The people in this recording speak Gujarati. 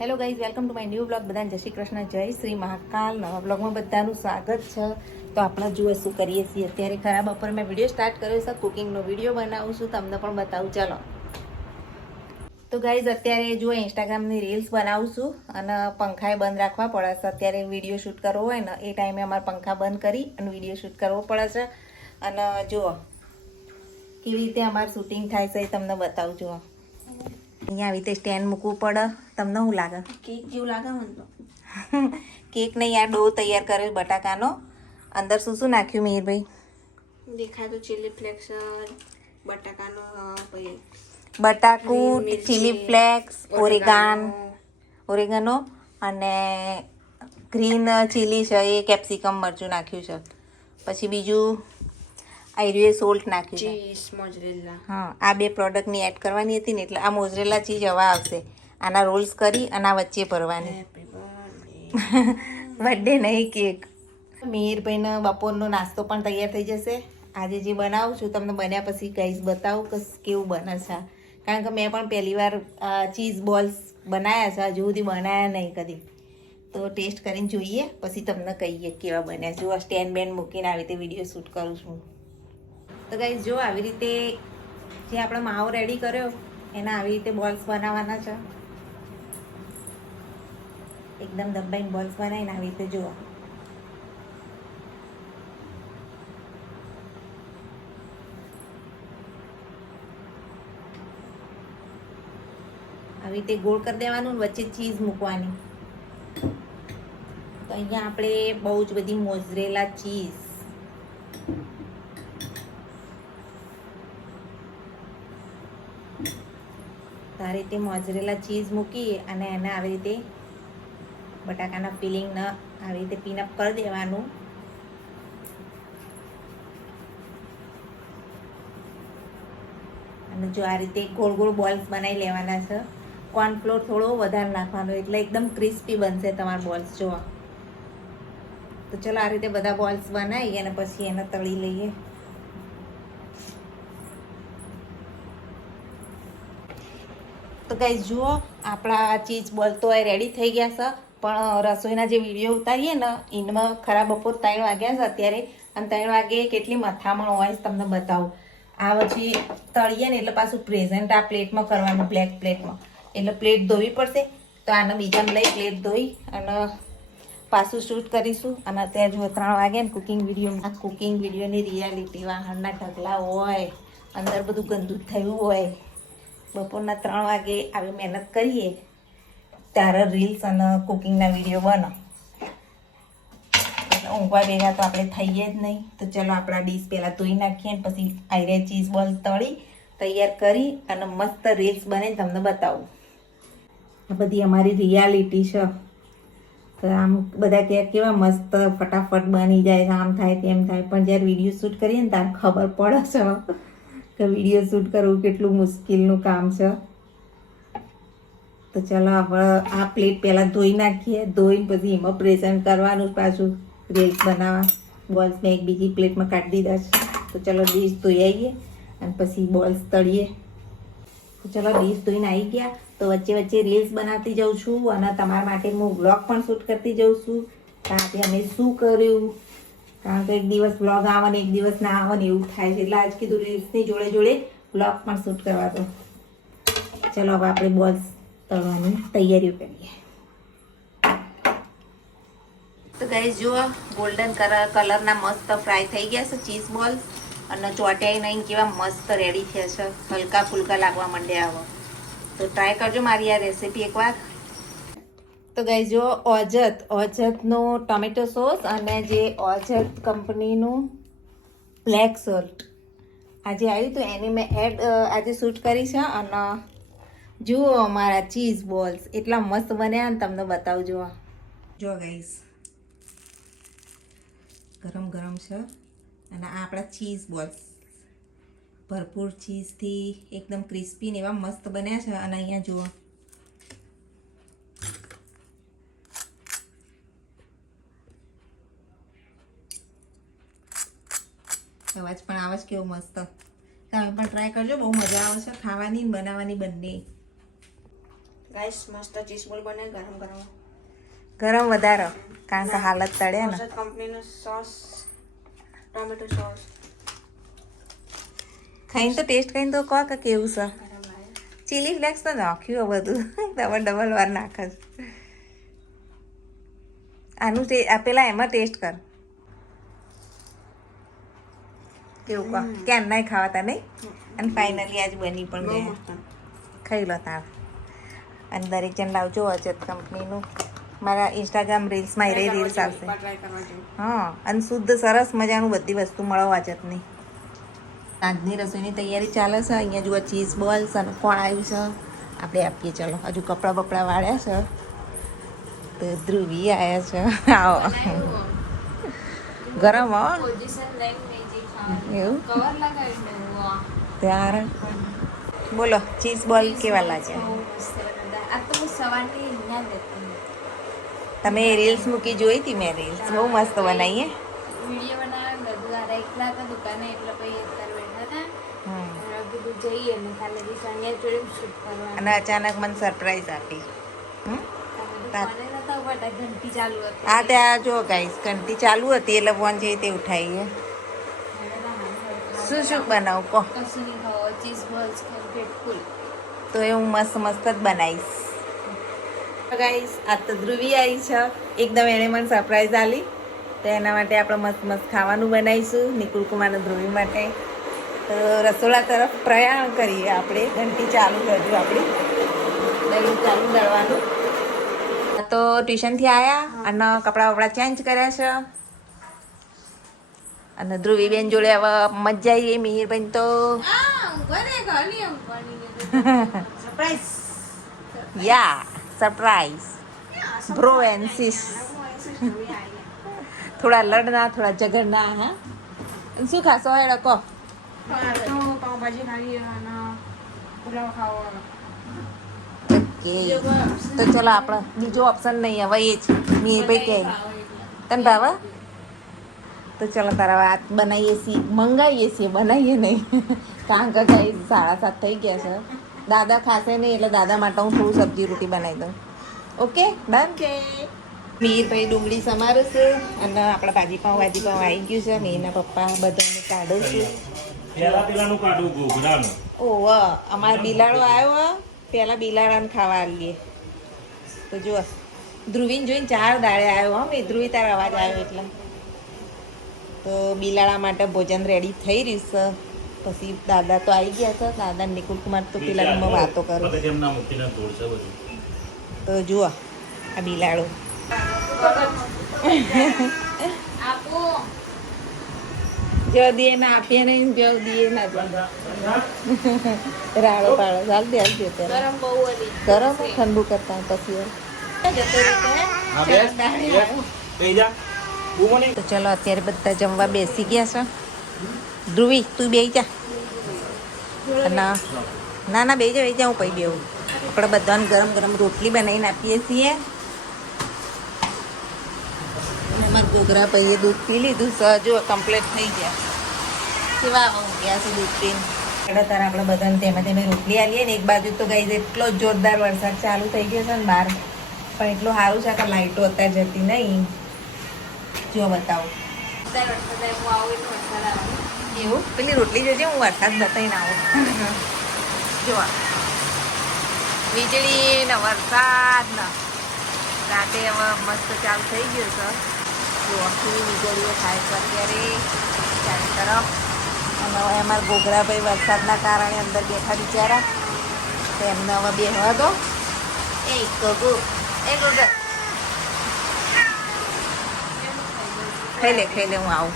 Hello guys, welcome to my new blog. બધાને જય શ્રી કૃષ્ણ, જય શ્રી મહાકાલ. નવા બ્લોગમાં બધાનું સ્વાગત છે. તો આપણે જુઓ શું કરીએ છીએ અત્યારે. ખરા બપોરે મેં વિડીયો સ્ટાર્ટ કર્યો છે, કુકિંગનો વિડીયો બનાવું છું, તમને પણ બતાવું. ચાલો તો ગાઈઝ, અત્યારે જુઓ ઇન્સ્ટાગ્રામની રીલ્સ બનાવું છું અને પંખાએ બંધ રાખવા પડે છે. અત્યારે વિડીયો શૂટ કરવો હોય ને એ ટાઈમે અમારે પંખા બંધ કરી અને વિડીયો શૂટ કરવો પડે છે. અને જુઓ કેવી રીતે અમારું શૂટિંગ થાય છે એ તમને બતાવું. જુઓ અહીંયા આવી રીતે સ્ટેન્ડ મૂકવું પડે. તમને શું લાગે? કેક જેવું લાગે મને તો. કેક નહીં, આ ડો તૈયાર કર્યો બટાકાનો. અંદર શું શું નાખ્યું મિહિરભાઈ? દેખાય તો ચીલી ફ્લેક્સ, બટાકાનો, પછી બટાકું, મિર્ચી, ચીલી ફ્લેક્સ, ઓરેગાનો અને ગ્રીન ચીલી છે, એ કેપ્સિકમ મરચું નાખ્યું છે. પછી બીજું આયરું સોલ્ટ નાખ્યું છે. ચીઝ, મોઝરેલા. હા, આ બે પ્રોડક્ટની એડ કરવાની હતી ને એટલે આ મોઝરેલા ચીઝ હવા આવશે. આના રોલ્સ કરી અને આ વચ્ચે ભરવાની. Happy birthday. બર્થડે નહીં, કેક. મિહિરભાઈનો બપોરનો નાસ્તો પણ તૈયાર થઈ જશે. આજે જે બનાવું છું તમને બન્યા પછી ગાઈસ બતાવું કે કેવું બને છે. કારણ કે મેં પણ પહેલી વાર ચીઝ બોલ્સ બનાવ્યા છે, હજુ સુધી બનાવ્યા નહીં કદી. તો ટેસ્ટ કરીને જોઈએ પછી તમને કહીએ કેવા બન્યા. જો આ સ્ટેન્ડ બેન્ડ મૂકીને આવી રીતે વિડીયો શૂટ કરું છું. તો ગાઈસ જો આવી રીતે જે આપણે માવો રેડી કર્યો એના આવી રીતે બોલ્સ બનાવવાના છે. એકદમ દબાઈને બોલ્સ બનાવીને આવી રીતે જુઓ. આવી રીતે ગોળ કરી દેવાનું, વચ્ચે ચીઝ મૂકવાની. તો અહીંયા આપણે બહુ જ બધી મોઝરેલા ચીઝ, આ રીતે મોઝરેલા ચીઝ મૂકી અને એને આવી રીતે બટાકાના ફિલિંગને આવી રીતે પીનઅપ કરી દેવાનું. અને જો આ રીતે ગોળ ગોળ બોલ્સ બનાવી લેવાના છે. કોર્નફ્લોર થોડો વધારે નાખવાનો એટલે એકદમ ક્રિસ્પી બનશે તમારા બોલ્સ. જો તો ચલો આ રીતે બધા બોલ્સ બનાવી અને પછી એને તળી લઈએ. તો ગાઈસ જુઓ, આપણા ચીઝ બોલ તો રેડી થઈ ગયા છે. પણ રસોઈના જે વિડીયો ઉતારીએ ને એમાં ખરા બપોર 3 વાગ્યા છે અત્યારે. અને 3 વાગે કેટલી મથામણ હોય તમને બતાવું. આ પછી તળીએ ને એટલે પાછું પ્રેઝન્ટ આ પ્લેટમાં કરવાનું, બ્લેક પ્લેટમાં. એટલે પ્લેટ ધોવી પડશે. તો આને બીજામાં લઈ પ્લેટ ધોઈ અને પાછું શૂટ કરીશું. અને અત્યારે જો 3 વાગે ને કુકિંગ વિડીયો, આ કુકિંગ વિડીયોની રિયાલિટી, વાહનના ઢગલા હોય, અંદર બધું ગંદુ થયું હોય. બપોરના 3 વાગે આવી મહેનત કરીએ ત્યારે રીલ્સ અને કુકિંગના વિડીયો બનો. એટલે ઊંઘવા ભેગા તો આપણે થઈએ જ નહીં. તો ચલો આપણા ડીશ પહેલાં ધોઈ નાખીએ ને પછી આયરે ચીઝ બોલ તળી તૈયાર કરી અને મસ્ત રીલ્સ બને તમને બતાવું. આ બધી અમારી રિયાલિટી છે. તો આમ બધા કહે કેવા મસ્ત ફટાફટ બની જાય, આમ થાય તેમ થાય. પણ જ્યારે વિડીયો શૂટ કરીએ ને ત્યારે ખબર પડે છે કે વિડીયો શૂટ કરવું કેટલું મુશ્કેલનું કામ છે. તો ચાલો આપણે આ પ્લેટ પહેલાં ધોઈ નાખીએ. ધોઈને પછી એમાં પ્રેઝન્ટ કરવાનું, પાછું રીલ્સ બનાવવા. બોલ્સ મેં એક બીજી પ્લેટમાં કાઢી દીધા છે. તો ચલો ડીશ ધોઈ આવીએ અને પછી બોલ્સ તળીએ. તો ચલો ડીશ ધોઈને આવી ગયા. તો વચ્ચે વચ્ચે રીલ્સ બનાવતી જાઉં છું અને તમારા માટે હું બ્લોગ પણ શૂટ કરતી જાઉં છું. કે અમે શું કર્યું, કારણ કે એક દિવસ બ્લોગ આવે ને એક દિવસ ના આવે ને એવું થાય છે. એટલે આજ કીધું રીલ્સની જોડે જોડે બ્લોગ પણ શૂટ કરવા દો. ચલો હવે આપણે બોલ્સ તળવાની તૈયારીઓ કરીએ. તો ગાઈસ જુઓ, ગોલ્ડન કલરના મસ્ત ફ્રાય થઈ ગયા છે ચીઝ બોલ્સ. અને ચોટ્યાઈ નહીં કેવા મસ્ત રેડી થયા છે. હલકા ફુલકા લાગવા માંડ્યા હવે. તો ટ્રાય કરજો મારી આ રેસીપી એકવાર. તો ગાઈસ જો ઓજતનો ટોમેટો સોસ અને જે ઓજત કંપનીનું બ્લેક સોલ્ટ આજે આવ્યું હતું એની મેં એડ આજે શૂટ કરી છે. અને જુઓ અમારા ચીઝ બોલ્સ એટલા મસ્ત બન્યા ને તમને બતાવું. જો ગાઈસ ગરમ ગરમ છે. અને આ આપણા ચીઝ બોલ્સ ભરપૂર ચીઝથી એકદમ ક્રિસ્પી ને એવા મસ્ત બન્યા છે. અને અહીંયા જુઓ અવાજ પણ આવે છે કેવો મસ્ત. તમે પણ ટ્રાય કરજો, બહુ મજા આવે છે ખાવાની બનાવવાની બંને. ગાઈસ મસ્ત ચીઝ બોલ બને ગરમ ગરમ. ગરમ વધારો કારણ કે હાલત તળે ને. મોરસાદ કંપનીનો સોસ, ટોમેટો સોસ. ખાઈને તો ટેસ્ટ કરીને તો કહો કે કેવું છે. બરાબર. ચીલી ફ્લેક્સ તો નાખ્યું બધું ડબલ વાર નાખે છે. આનું પેલા એમાં ટેસ્ટ કર કેવું કહો ક્યાં નહીં ખાવાતા નહીં. અને ફાઇનલી આજ બની પણ બહુ ગયા. મસ્ત. ખાઈ લો તાર. અને દરેક જણ લાવજો અજત કંપનીનું. મારા ઇન્સ્ટાગ્રામ રીલ્સમાં એ રીલ્સ આવશે. ટ્રાય કરવા જેવું. હા અને શુદ્ધ સરસ મજાનું બધી વસ્તુ મળો અજતની. આજની રસોઈની તૈયારી ચાલે છે. અહીંયા જુઓ ચીઝ બોલ્સ અને કોણ આવ્યું છે આપણે આપીએ. ચલો હજુ કપડાં બપડા વાળ્યા છે તો ધ્રુવી આવ્યા છે. આવો ગરમ હો એવું ત્યારે બોલો ચીઝ બોલ કેવા લાગે. તમે રીલ્સ મૂકી જોઈ હતી મેં રીલ્સ બહુ મસ્ત બનાવીએ. વિડીયો બનાવે બધું આ એકલા હતા દુકાને એટલે પછી અત્યારે બેઠા હતા બધું જઈએ ને કાલે બી સંજય જોડે શૂટ કરવાનું. અને અચાનક મને સરપ્રાઈઝ આપી. ઘંટી ચાલુ હતી. હા ત્યાં જો ગાઈસ ઘંટી ચાલુ હતી એટલે ફોન છે તે ઉઠાઈએ. શું શું બનાવું કહો. કશું નહીં ખાવો ચીઝ બોલ્સ પેટ ફૂલ. તો એ હું મસ્ત મસ્ત જ બનાવીશ. ગાઈસ આ તો ધ્રુવી આવી છે એકદમ એણે મને સરપ્રાઈઝ આલી તો એના માટે આપણે મસ્ત મસ્ત ખાવાનું બનાવીશું નિકુલ કુમાર અને ધ્રુવી માટે. તો રસોડા તરફ પ્રયાણ કરીએ આપણે. ઘંટી ચાલુ કરજો આપણી દહીં ચાલુ દળવાનું. તો ટ્યુશનથી આવ્યા અને કપડાં વપડા ચેન્જ કર્યા છે અને ધ્રુવી બેન જોડે હવે મજા આવી મિહિરબેન તો surprise. Yeah surprise bro and sis. થોડા લડના થોડા ઝઘડના. હા શું ખાશો હેડો કહો. પાવભાજી ખાવી અને પુલાવ ખાવો. ઓકે તો ચલો આપણે બીજો ઓપ્શન નહીં હવે એ જ મિહિરભાઈ કહે તને ભાવા. તો ચલો તારા વાત બનાવીએ છીએ મંગાવીએ છીએ બનાવીએ નહીં કારણ કે કઈ 7:30 થઈ ગયા છે. દાદા ખાશે નહીં એટલે દાદા માટે હું થોડું સબ્જી રોટી બનાવી દઉં. Okay done. કે મિહિરભાઈ ડુંગળી સમારું છું અને આપણા ભાજી પાઉં આવી ગયું છે. મિહિરના પપ્પા બધાને કાઢું છું. ઓહ અમારો બિલાડો આવ્યો પહેલા બિલાડાને ખાવા આવીએ. તો જુઓ ધ્રુવીને જોઈને 4 દાડે આવ્યો. હા મેં ધ્રુવી તારો અવાજ આવ્યો એટલે. તો બિલાડા માટે ભોજન રેડી થઈ રહ્યું છે. પછી દાદા તો આવી ગયા છે. દાદા નિકુલ કુમાર તો પેલા રૂમમાં વાતો કરો. તો જુઓ આ બિલાડો આપો જો દીએ ના આપીએ નહીં જો દીએ ના રાડો પાડો હાલ દે ત્યારે ગરમ બહુ હતી. ગરમ ઠંડુ કરતા પછી તો ચલો અત્યારે બધા જમવા બેસી ગયા છે. ધ્રુવી તું બેસી જા. ના ના બેસી જા હું પછી બેવું. આપણે બધાને ગરમ ગરમ રોટલી બનાવીને આપીએ છીએ. એમાં ઘોઘરા ભાઈએ દૂધ પી લીધું સહજો કમ્પ્લીટ થઈ ગયા. કેવા ગયા છે દૂધ પીને. એટલે તારે આપણે બધાને તેમાં રોટલી આલીએ ને એક બાજુ તો ગાઈ એટલો જોરદાર વરસાદ ચાલુ થઈ ગયો છે ને બહાર પણ એટલું સારું છે કે લાઇટો અત્યારે જતી નહીં. જો બતાવો અત્યારે વરસાદ આવ્યો, હું આવું એટલે વરસાદ આવે. એવું પેલી રોટલી જોજે હું વરસાદ બતાવીને આવું. જો વીજળી ને વરસાદ ને રાતે હવે મસ્ત ચાલુ થઈ ગયું છે. જો કેવી વીજળીઓ થાય છે અત્યારે ચારે તરફ. અને હવે અમારા ઘોઘરાભાઈ વરસાદના કારણે અંદર બેઠા બિચારા તો એમને હવે બેહવા દો. એ ગોગુ એ ગોગા ખાઈ લે હું આવું.